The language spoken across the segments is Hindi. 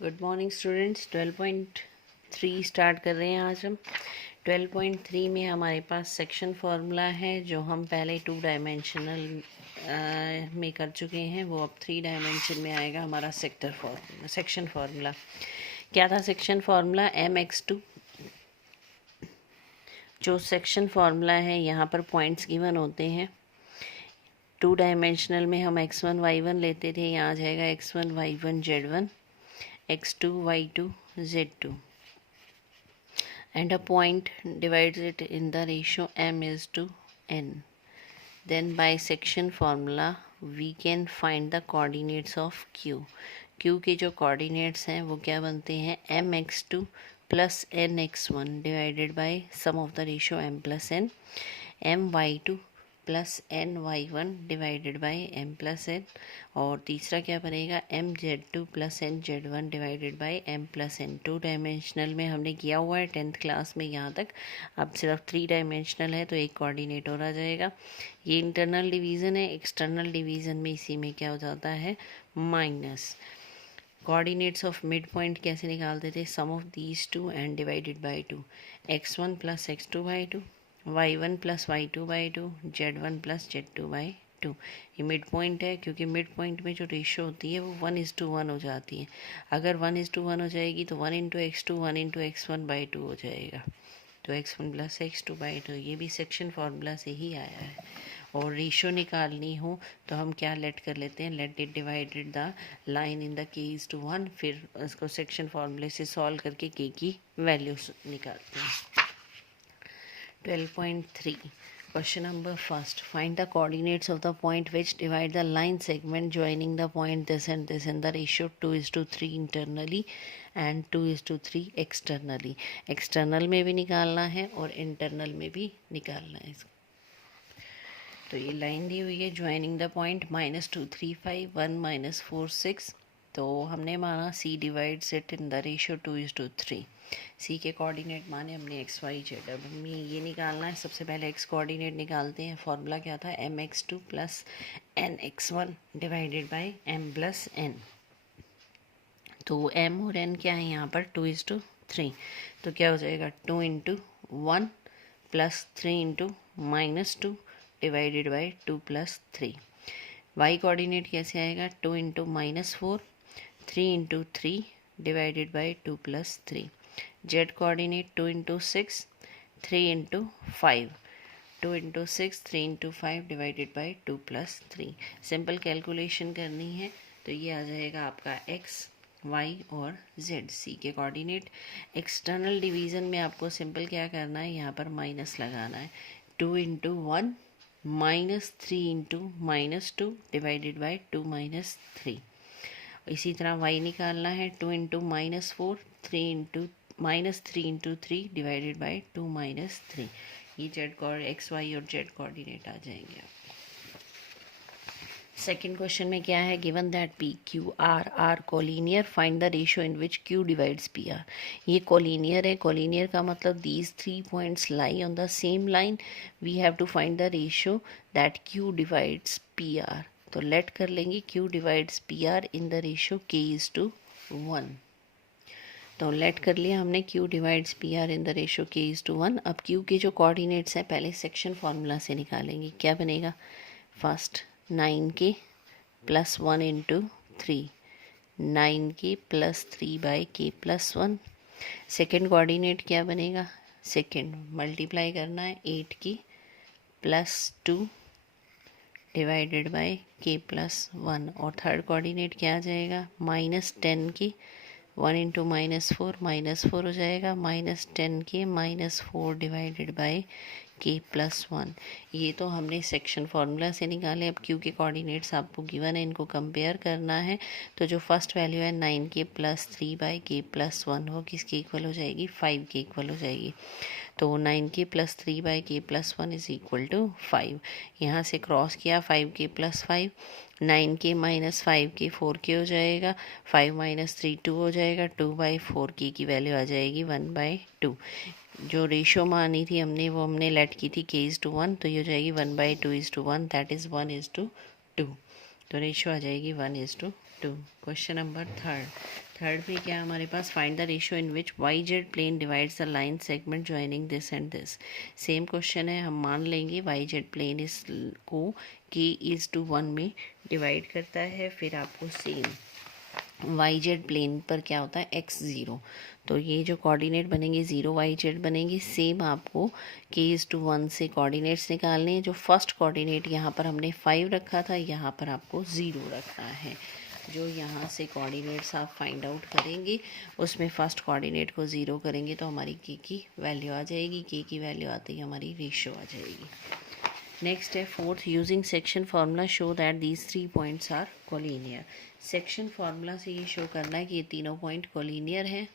Good morning students. 12.3 स्टार्ट कर रहे हैं आज हम। 12.3 में हमारे पास सेक्शन फार्मूला है जो हम पहले 2 डायमेंशनल में कर चुके हैं, वो अब 3 डायमेंशन में आएगा हमारा सेक्शन फार्मूला। क्या था सेक्शन फार्मूला? mx2। जो सेक्शन फार्मूला है यहाँ पर पॉइंट्स गिवन होते हैं। 2 डायमेंशनल में हम x1 y1 लेते थे, यहाँ आ जाएगा x1 y1 z1, x2 y2 z2, and a point divides it in the ratio m is to n. Then by section formula we can find the coordinates of q. q के जो coordinates हैं वो क्या बनते हैं? mx2 plus nx1 divided by sum of the ratio m plus n, my2 plus N Y one divided by M plus N, और तीसरा क्या बनेगा? M Z two plus N Z one divided by M plus N. 2 dimensional में हमने किया हुआ है 10th क्लास में यहाँ तक। अब सिर्फ 3 डायमेंशनल है तो एक कोऑर्डिनेट और आ जाएगा। ये इंटरनल डिवीज़न है। एक्सटर्नल डिवीज़न में इसी में क्या हो जाता है? Minus. Coordinates of mid point कैसे निकालते थे? Sum of these two and divided by 2, x1 plus x2 by 2, y1 plus y2 by 2, z1 plus z2 by 2। ये मिड पॉइंट है, क्योंकि मिड पॉइंट में जो रेशियो होती है वो 1:1 हो जाती है। अगर 1:1 हो जाएगी तो 1 into x2 1 into x1 by 2 हो जाएगा, तो x1 प्लस x2 बाई 2। ये भी सेक्शन फार्मूला से ही आया है। और रेशियो निकालनी हो तो हम क्या लेट कर लेते हैं? Let it divided the line in the k:1, फिर उसको सेक्शन फार्मूले से सॉल्व करके k की वैल्यू निकालते हैं। 12.3 question number first. Find the coordinates of the point which divide the line segment joining the point this and this in the ratio 2:3 internally and 2:3 externally. External में भी निकालना है और इंटरनल में भी निकालना है इसको। तो ये लाइन दी हुई है ज्वाइनिंग द पॉइंट -235 1 -4 6। तो हमने माना C divides it in the ratio 2:3। सी के कोऑर्डिनेट माने हमने एक्स वाई जेड। अब हमें ये निकालना है। सबसे पहले एक्स कोऑर्डिनेट निकालते हैं। फॉर्मूला क्या था? mx2 plus nx1 divided by m plus n। तो m और n क्या है यहाँ पर? 2:3। तो क्या हो जाएगा? 2 into 1 plus 3 into -2 divided by 2 plus 3। Y coordinate कैसे आएगा? 2 into -4 3 into 3 divided by 2 plus 3। Z coordinate 2 into 6 3 into 5, 2 into 6 3 into 5 divided by 2 plus 3। Simple calculation करनी है तो ये आ जाएगा आपका एक्स वाई और जेड। सी के कोऑर्डिनेट। एक्सटर्नल डिवीज़न में आपको सिंपल क्या करना है? यहाँ पर माइनस लगाना है। 2 इंटू 1 -3 इंटू -2 डिवाइडेड बाई 2 -3। इसी तरह वाई निकालना है। 2 इंटू -4 3 इंटू 3 डिवाइडेड बाई 2 -3। ये जेड एक्स वाई और जेड कोऑर्डिनेट आ जाएंगे। सेकेंड क्वेश्चन में क्या है? Given that P Q R are collinear, find the ratio in which Q divides P R. ये कोलिनियर है। कोलिनियर का मतलब these 3 points lie on the same line. We have to find the ratio that Q divides P R. तो लेट कर लेंगे Q divides P R in the ratio k:1। तो लेट कर लिया हमने Q divides P R in the ratio k:1। अब क्यू के जो कोऑर्डिनेट्स हैं पहले सेक्शन फार्मूला से निकालेंगे। क्या बनेगा? First 9k plus 1 into 3, 9k plus 3 by k plus 1। Second coordinate क्या बनेगा? सेकेंड मल्टीप्लाई करना है 8k plus 2 divided by k plus 1। और थर्ड कोऑर्डिनेट क्या आ जाएगा? -10k 1 इंटू -4 हो जाएगा, -10k -4 divided by k plus 1। ये तो हमने सेक्शन फार्मूला से निकाले। अब क्यू के कोऑर्डिनेट्स आपको गिवन है, इनको कंपेयर करना है। तो जो फर्स्ट वैल्यू है 9k plus 3 by k plus 1 वो किसके इक्वल हो जाएगी? 5 के इक्वल हो जाएगी। तो 9k plus 3 by k plus 1 is equal to 5। यहाँ से क्रॉस किया 5k plus 5, 9k minus 5k 4k हो जाएगा, 5 माइनस 3 2 हो जाएगा, 2/4k की वैल्यू आ जाएगी 1/2। जो रेशो मानी थी हमने वो हमने लेट की थी k:1, तो ये हो जाएगी 1/2:1, दैट इज़ 1:2। तो रेशो आ जाएगी 1:2। Question number third. थर्ड में क्या है हमारे पास, find the ratio in which Y Z plane divides the line segment joining this and this. Same question है, हम मान लेंगे वाई जेड प्लेन इस को k:1 में डिवाइड करता है। फिर आपको सेम वाई जेड प्लेन पर क्या होता है x0, तो ये जो कोऑर्डिनेट बनेंगे 0 वाई जेड बनेंगे। सेम आपको k:1 से कोऑर्डिनेट्स निकालने हैं। जो फर्स्ट कोऑर्डिनेट यहाँ पर हमने 5 रखा था, यहाँ पर आपको 0 रखना है। जो यहाँ से कोऑर्डिनेट्स आप फाइंड आउट करेंगे उसमें फर्स्ट कोऑर्डिनेट को 0 करेंगे तो हमारी k की वैल्यू आ जाएगी। k की वैल्यू आते ही हमारी रेशियो आ जाएगी। नेक्स्ट है fourth, using section formula show that these 3 points are collinear. Section formula से ये शो करना है कि ये तीनों पॉइंट कोलिनियर हैं।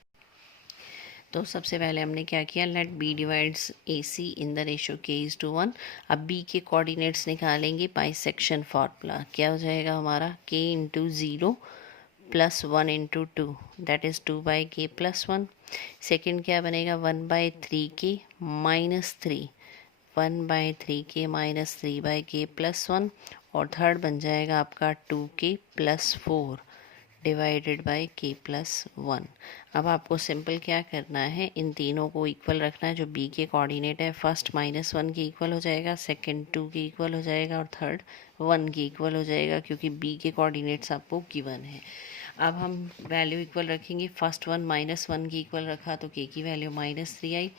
तो सबसे पहले हमने क्या किया, let B divides A C in the ratio k:1। अब बी के कोऑर्डिनेट्स निकालेंगे बाय सेक्शन फार्मूला। क्या हो जाएगा हमारा, k into 0 plus 1 into 2 that is 2/k+1। Second क्या बनेगा, 1/3k minus 3, 1/3k minus 3/k+1। और थर्ड बन जाएगा आपका 2k+4 डिवाइडेड बाई k+1। अब आपको सिंपल क्या करना है, इन तीनों को इक्वल रखना है। जो b के कोऑर्डिनेट है, फर्स्ट -1 के इक्वल हो जाएगा, सेकंड 2 के इक्वल हो जाएगा और थर्ड 1 के इक्वल हो जाएगा, क्योंकि b के कोऑर्डिनेट्स आपको गिवन है। अब हम वैल्यू इक्वल रखेंगे। फर्स्ट वन -1 के इक्वल रखा तो k की वैल्यू -3 आई।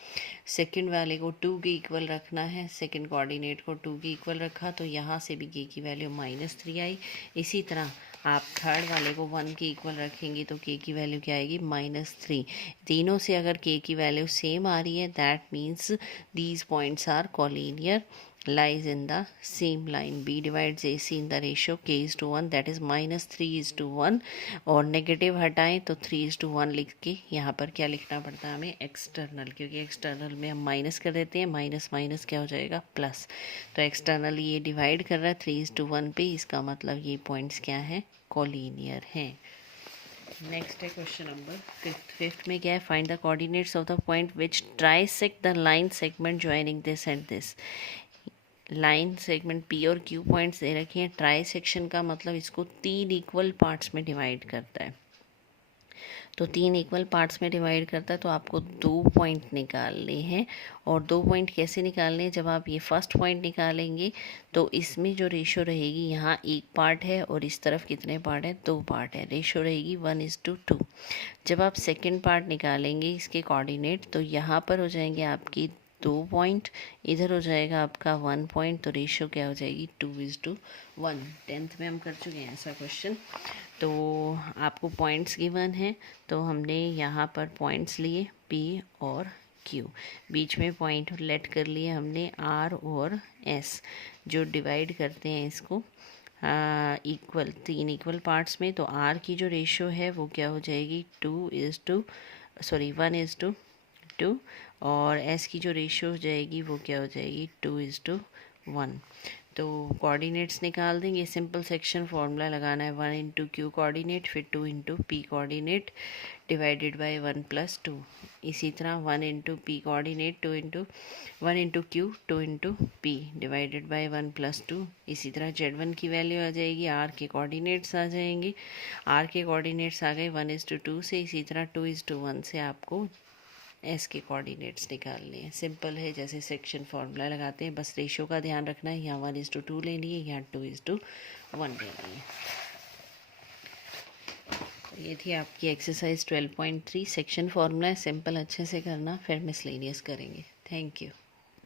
सेकंड वाले को 2 के इक्वल रखना है, सेकंड कोऑर्डिनेट को 2 के इक्वल रखा तो यहाँ से भी k की वैल्यू -3 आई। इसी तरह आप थर्ड वाले को 1 के इक्वल रखेंगे तो k की वैल्यू क्या आएगी, -3। तीनों से अगर k की वैल्यू सेम आ रही है that means these points are collinear, lies in the same line. B divides AC in the ratio k:1 that is -3:1। और नेगेटिव हटाएं तो 3:1 लिख के यहाँ पर क्या लिखना पड़ता है हमें, एक्सटर्नल, क्योंकि एक्सटर्नल में हम माइनस कर देते हैं, माइनस माइनस क्या हो जाएगा, प्लस। तो एक्सटर्नल ये डिवाइड कर रहा है 3:1 पे, इसका मतलब ये पॉइंट्स क्या हैं, कोलिनियर हैं। नेक्स्ट है क्वेश्चन नंबर फिफ्थ में क्या है, find the coordinates of the point which trisect the line segment joining this and this. Line segment P और क्यू पॉइंट्स दे रखे हैं। ट्राई सेक्शन का मतलब इसको 3 इक्वल पार्ट्स में डिवाइड करता है। तो 3 इक्वल पार्ट्स में डिवाइड करता है तो आपको 2 पॉइंट निकालने हैं। और 2 पॉइंट कैसे निकालने हैं, जब आप ये फर्स्ट पॉइंट निकालेंगे तो इसमें जो रेशो रहेगी, यहाँ 1 पार्ट है और इस तरफ कितने पार्ट है, 2 पार्ट है, रेशो रहेगी 1:2। जब आप सेकेंड पार्ट निकालेंगे इसके कोऑर्डिनेट तो यहाँ पर हो जाएंगे आपकी 2 पॉइंट, इधर हो जाएगा आपका 1 पॉइंट, तो रेशियो क्या हो जाएगी, 2:1। 10th में हम कर चुके हैं ऐसा क्वेश्चन। तो आपको पॉइंट्स गिवन है तो हमने यहाँ पर पॉइंट्स लिए P और Q, बीच में पॉइंट लेट कर लिए हमने R और S, जो डिवाइड करते हैं इसको इक्वल 3 इक्वल पार्ट्स में। तो R की जो रेशियो है वो क्या हो जाएगी, 1:2, और S की जो रेशियो हो जाएगी वो क्या हो जाएगी, 2:1। तो कोऑर्डिनेट्स निकाल देंगे, सिंपल सेक्शन फॉर्मूला लगाना है, 1 इंटू क्यू कोऑर्डिनेट फिर 2 into P coordinate divided by 1+2। इसी तरह 1 into P coordinate 1 into Q 2 into P divided by 1+2। इसी तरह Z1 की वैल्यू आ जाएगी, R के कोऑर्डिनेट्स आ जाएंगे, R के कोऑर्डिनेट्स आ गए 1:2 से। इसी तरह 2:1 से आपको एस के कोऑर्डिनेट्स निकालने हैं। सिंपल है, जैसे सेक्शन फार्मूला लगाते हैं, बस रेशियो का ध्यान रखना है, यहाँ 1:2 लेनी है, यहाँ 2:1 लेनी है। ये थी आपकी एक्सरसाइज 12.3 सेक्शन फार्मूला है, सिंपल अच्छे से करना, फिर मिसलेनियस करेंगे। Thank you.